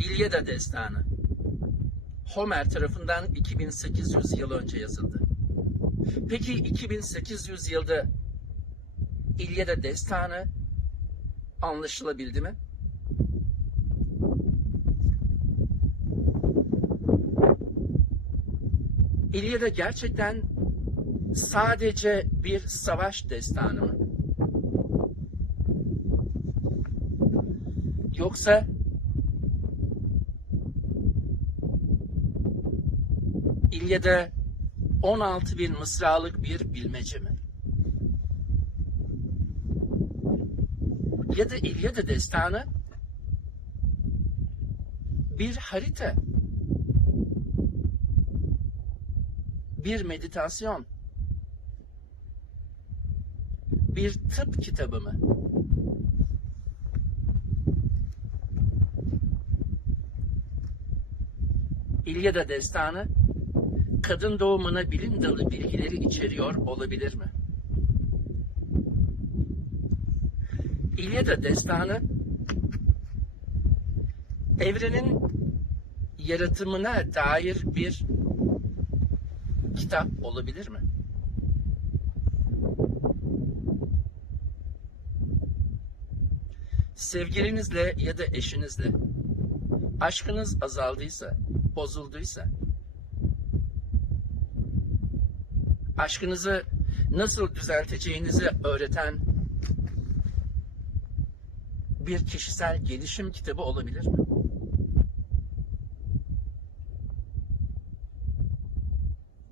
İlyada Destanı. Homer tarafından 2800 yıl önce yazıldı. Peki 2800 yılda İlyada Destanı anlaşılabildi mi? İlyada gerçekten sadece bir savaş destanı mı? Yoksa İlyada 16 bin mısralık bir bilmece mi? Ya da İlyada destanı bir harita, bir meditasyon, bir tıp kitabı mı? İlyada destanı kadın doğumuna bilim dalı bilgileri içeriyor olabilir mi? İlyada destanı evrenin yaratımına dair bir kitap olabilir mi? Sevgilinizle ya da eşinizle aşkınız azaldıysa, bozulduysa aşkınızı nasıl düzelteceğinizi öğreten bir kişisel gelişim kitabı olabilir mi?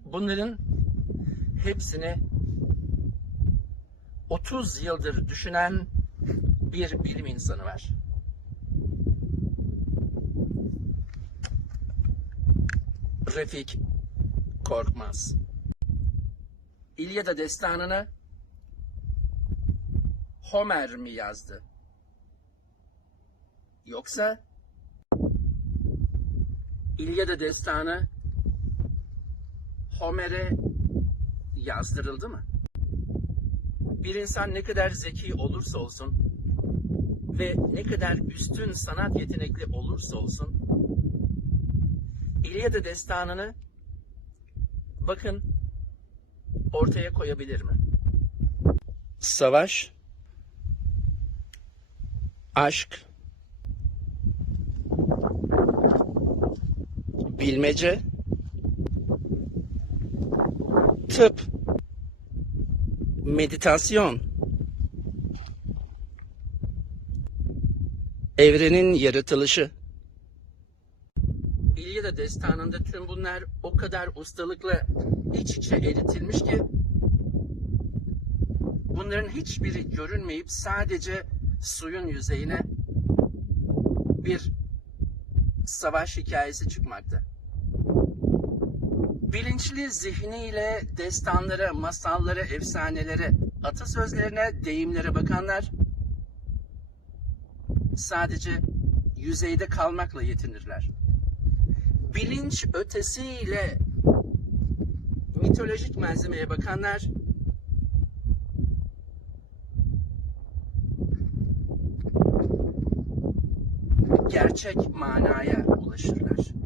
Bunların hepsini 30 yıldır düşünen bir bilim insanı var. Refik Korkmaz. İlyada destanını Homer mi yazdı? Yoksa İlyada destanı Homer'e yazdırıldı mı? Bir insan ne kadar zeki olursa olsun ve ne kadar üstün sanat yetenekli olursa olsun İlyada destanını bakın ortaya koyabilir mi? Savaş, aşk, bilmece, tıp, meditasyon, evrenin yaratılışı. İlyada destanında tüm bunlar o kadar ustalıkla iç içe eritilmiş ki bunların hiçbiri görünmeyip sadece suyun yüzeyine bir savaş hikayesi çıkmakta. Bilinçli zihniyle destanlara, masallara, efsanelere, atasözlerine, deyimlere bakanlar sadece yüzeyde kalmakla yetinirler. Bilinç ötesiyle mitolojik malzemeye bakanlar gerçek manaya ulaşırlar.